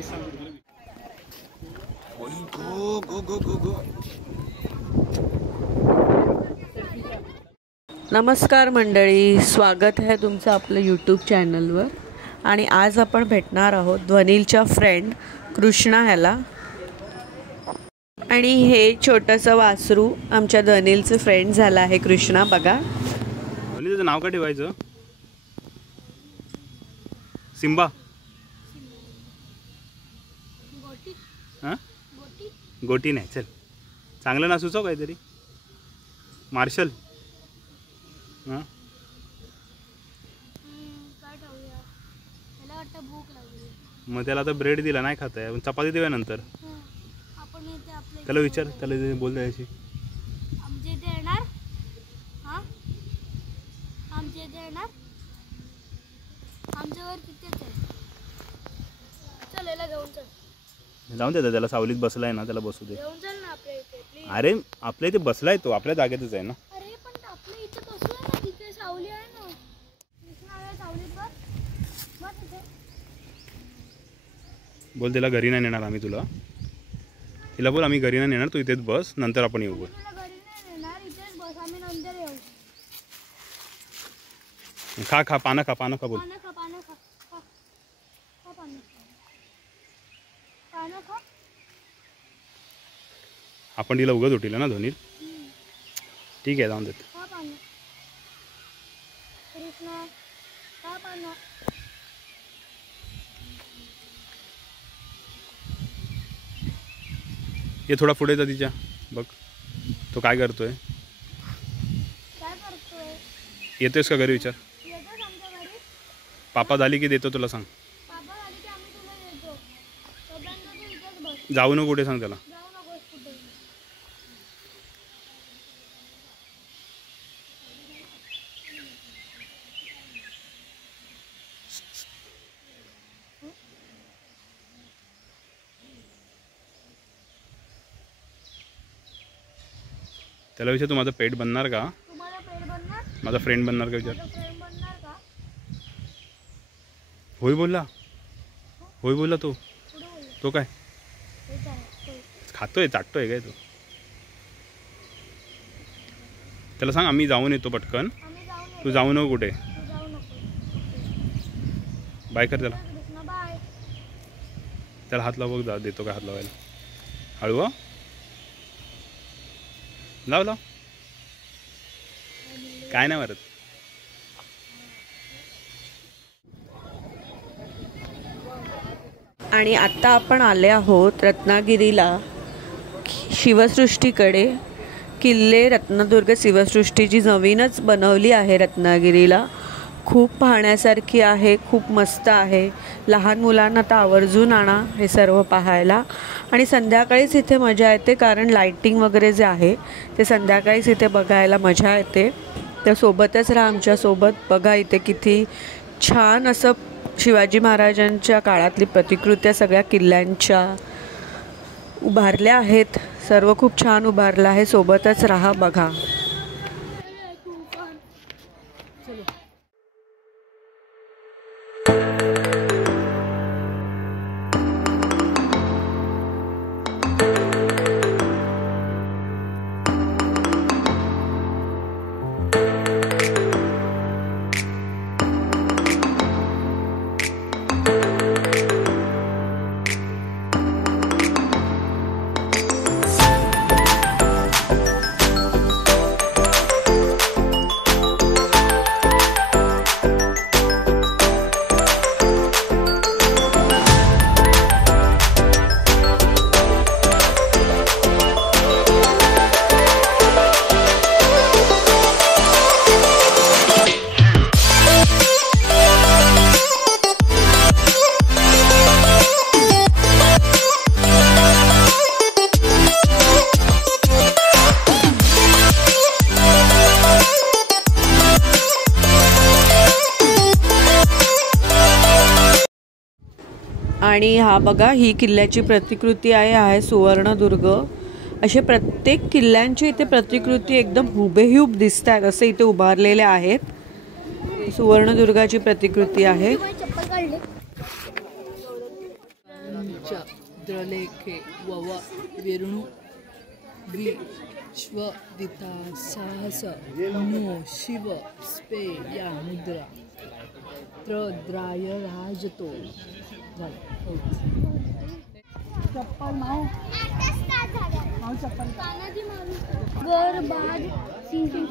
गो गो गो गो गो। नमस्कार मंडळी, स्वागत आहे तुमचं आपलं यूट्यूब चॅनलवर। आणि आज आपण भेटणार आहोत ध्वनीलच्या फ्रेंड कृष्णा ह्याला। आणि हे छोटंसं वासरू आमच्या ध्वनीलचं फ्रेंड झालं आहे कृष्णा। बघा ध्वनीचं नाव काय ठेवायचं? सिम्बा, हां गोटी नाही, चल चांगलं ना सुचव काहीतरी। मार्शल, हां मग त्याला आता ब्रेड दिला नाही खात आहे, चपाती देऊया नंतर। त्याला विचार, त्याला बोल द्यायची जाऊन दे, त्याला सावलीत बसलाय ना, त्याला बसू दे। अरे आपल्या इथे बसलाय तो, आपल्या जागेतच आहे ना। बोल त्याला घरी नाही नेणार आम्ही तुला, तिला बोल आम्ही घरी नाही नेणार, तू इथेच बस, नंतर आपण येऊ। बोल खा खा पानं खा, पानं खा, बोल आपण तिला उगाच उठील ना ध्वनी। ठीक आहे जाऊन देत। ये थोडा पुढे जा तिच्या, बघ तो काय करतोय। येतोयस का घरी? विचार पापा झाली की देतो तुला, सांग। जाऊ नको कुठे, सांग त्याला। त्याला विचार तू माझा पेट बनणार का, माझा फ्रेंड बनणार का, विचार। होय बोलला, होय बोलला तो। तो काय खातोय, चाटतोय काय तो? त्याला सांग आम्ही जाऊन येतो पटकन, तू जाऊ नको कुठे। बाय कर त्याला, त्याला हात लाव, बघ जा देतो काय हात लावायला। हळू लाव लाव, काय नाही मारत। आणि आता आपण आले आहोत रत्नागिरीला, शिवसृष्टीकडे। किल्ले रत्नदुर्ग शिवसृष्टीची नवीनच बनवली आहे रत्नागिरीला, खूप पाहण्यासारखी आहे, खूप मस्त आहे। लहान मुलांना तर आवर्जून आणा हे सर्व पाहायला। आणि संध्याकाळीच इथे मजा येते, कारण लाईटिंग वगैरे जे आहे ते संध्याकाळीच इथे बघायला मजा येते। तर सोबतच राहा आमच्यासोबत। बघा इथे किती छान असं शिवाजी महाराजांच्या काळातली प्रतिकृत्या सगळ्या किल्ल्यांच्या उभारल्या आहेत, सर्व खूप छान उभारलं आहे। सोबतच राहा, बघा। आणि हा बघा, ही किल्ल्याची प्रतिकृती आहे सुवर्णदुर्ग। असे प्रत्येक किल्ल्यांची इथे प्रतिकृती एकदम हुबेहूब दिसतात, असे इथे उभारलेले आहेत। सुवर्णदुर्गाची प्रतिकृती आहे। रुद्रलेखे वव विरणु द्वि श्व दिता साहस नो शिव स्पे या मुद्रा त्रद्राय राजतो चप्पल माऊ चप्पल गरबाज सिंगिंग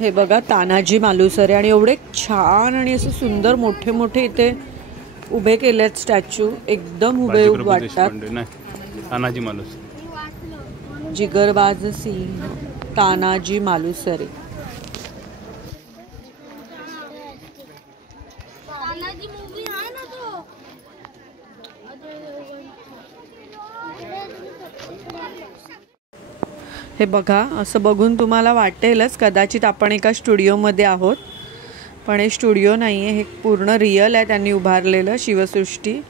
हे बघा तानाजी मालुसरे आणि एवढे छान आणि असं सुंदर मोठे मोठे इथे उभे केलेत स्टॅच्यू, एकदम हुबेहूब वाटतात. तानाजी मालुस, जिगरबाज सिंग, तानाजी मालुसरे. तानाजी मूवी आहे ना तो. हे बघा, असं बघून तुम्हाला वाटेलच कदाचित आपण एका स्टुडिओमध्ये आहोत, पण हे स्टुडिओ नाही आहे, हे पूर्ण रिअल आहे त्यांनी उभारलेलं शिवसृष्टी.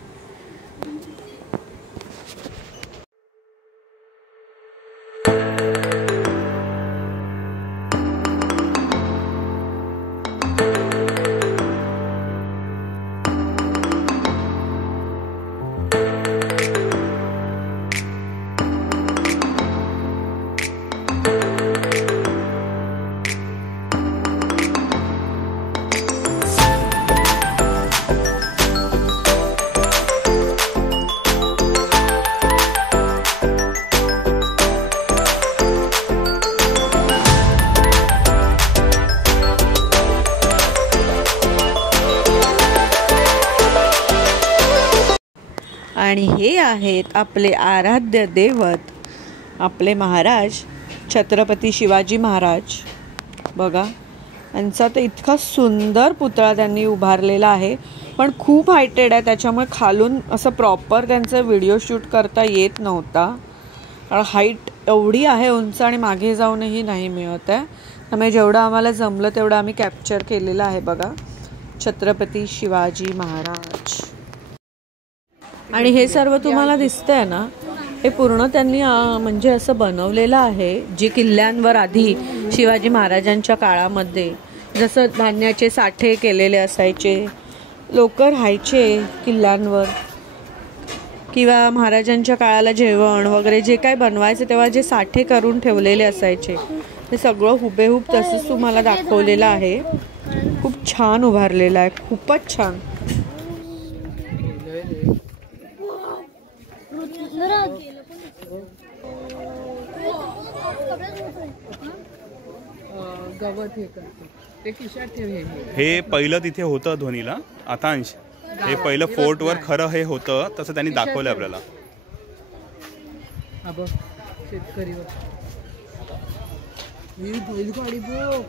आणि हे आहेत आपले आराध्य दैवत, आपले महाराज छत्रपती शिवाजी महाराज. बघा, यांचा तर इतका सुंदर पुतळा त्यांनी उभारलेला आहे, पण खूप हायटेड आहे, त्याच्यामुळे खालून असं प्रॉपर त्यांचं व्हिडिओ शूट करता येत नव्हता. कारण हाईट एवढी आहे उंच आणि मागे जाऊनही नाही मिळत आहे, त्यामुळे जेवढं आम्हाला जमलं तेवढं आम्ही कॅप्चर केलेलं आहे. बघा, छत्रपती शिवाजी महाराज. आणि हे सर्व तुम्हाला दिसतंय ना, हे पूर्ण त्यांनी म्हणजे असं बनवलेलं आहे, जे किल्ल्यांवर आधी शिवाजी महाराजांच्या काळामध्ये जसं धान्याचे साठे केलेले असायचे, लोक राहायचे किल्ल्यांवर, किंवा महाराजांच्या काळाला जेवण वगैरे जे काय बनवायचं तेव्हा जे साठे करून ठेवलेले असायचे ते सगळं हुबेहूब तसंच तुम्हाला दाखवलेलं आहे. खूप छान उभारलेलं आहे, खूपच छान. गवत हे करते ते खिशात ठेव. हे पहिलं तिथे होतं ध्वनीला, आता अंश हे पहिलं फोर्टवर खरं हे होतं तसं त्यांनी दाखवलं आपल्याला. शेतकरी बैलगाडी बघ,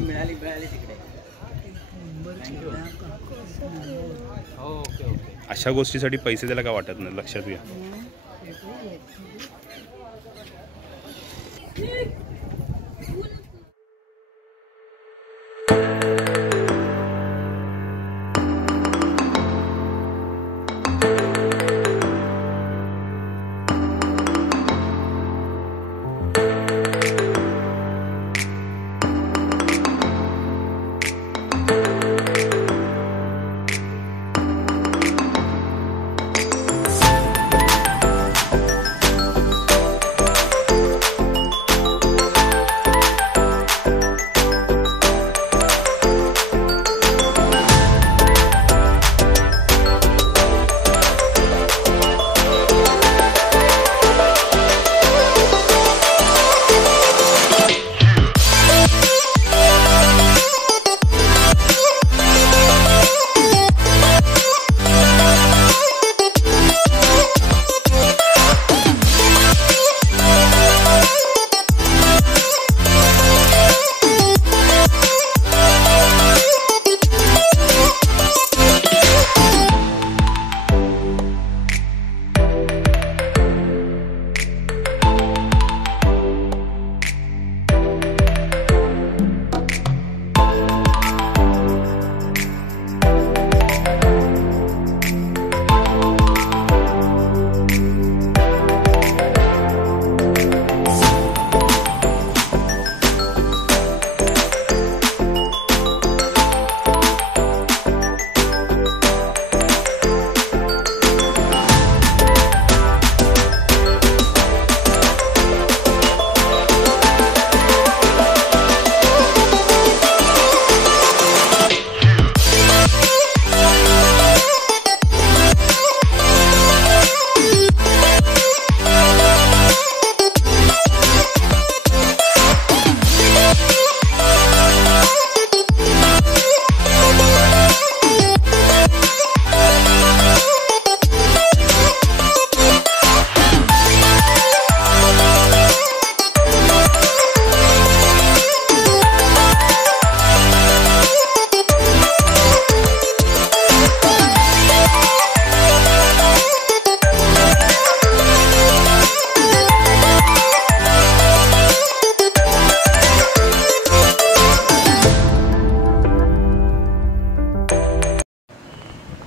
मिळाली तिकडे. अशा गोष्टीसाठी पैसे द्यायला का वाटत नाही, लक्षात घ्या.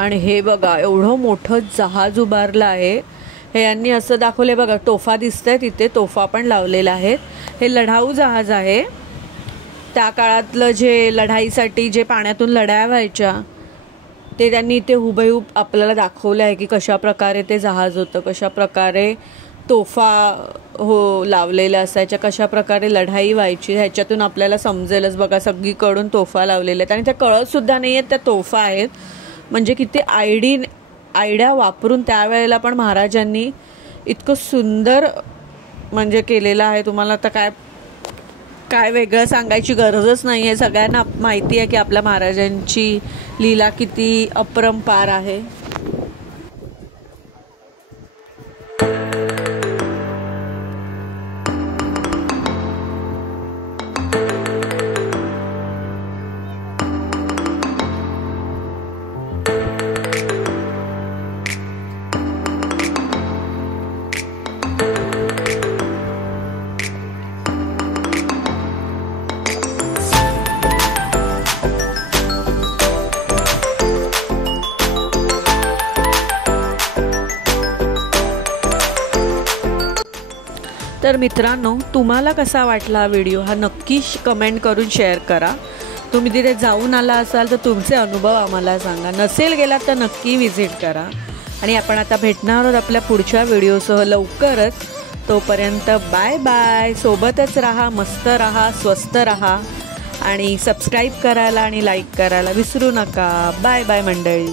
आणि हे बघा एवढं मोठं जहाज उभारलं आहे. हे यांनी असं दाखवले बघा, तोफा दिसतंय तिथे, तोफा पण लावलेला आहेत. हे लढाऊ जहाज आहे. त्या काळातलं जे लढाईसाठी जे पाण्यातून लढाया व्हायच्या ते त्यांनी इथे हुबेहूब आपल्याला दाखवलं आहे की कशा प्रकारे ते जहाज होतं, कशा प्रकारे तोफा लावलेल्या असायच्या, कशा प्रकारे लढाई व्हायची. ह्याच्यातून आपल्याला समजेलच बघा, सगळीकडून तोफा लावलेल्या आहेत आणि त्या कळतसुद्धा नाही आहेत, त्या तोफा आहेत. म्हणजे किती आयडिया वापरून त्यावेळेला पण महाराजांनी इतकं सुंदर म्हणजे केलेलं आहे. तुम्हाला आता काय वेगळं सांगायची गरजच नाही आहे. सगळ्यांना माहिती आहे की आपल्या महाराजांची लीला किती अपरंपार आहे. तर मित्रांनो, तुम्हाला कसा वाटला हा व्हिडिओ हा नक्की कमेंट करून शेअर करा. तुम्ही तिथे जाऊन आला असाल तर तुमचे अनुभव आम्हाला सांगा. नसेल गेलात तर नक्की व्हिजिट करा. आणि आपण आता भेटणार आहोत आपल्या पुढच्या व्हिडिओसह लवकरच. तोपर्यंत बाय बाय. सोबतच राहा, मस्त राहा, स्वस्त राहा आणि सबस्क्राईब करायला आणि लाईक करायला विसरू नका. बाय बाय मंडळी.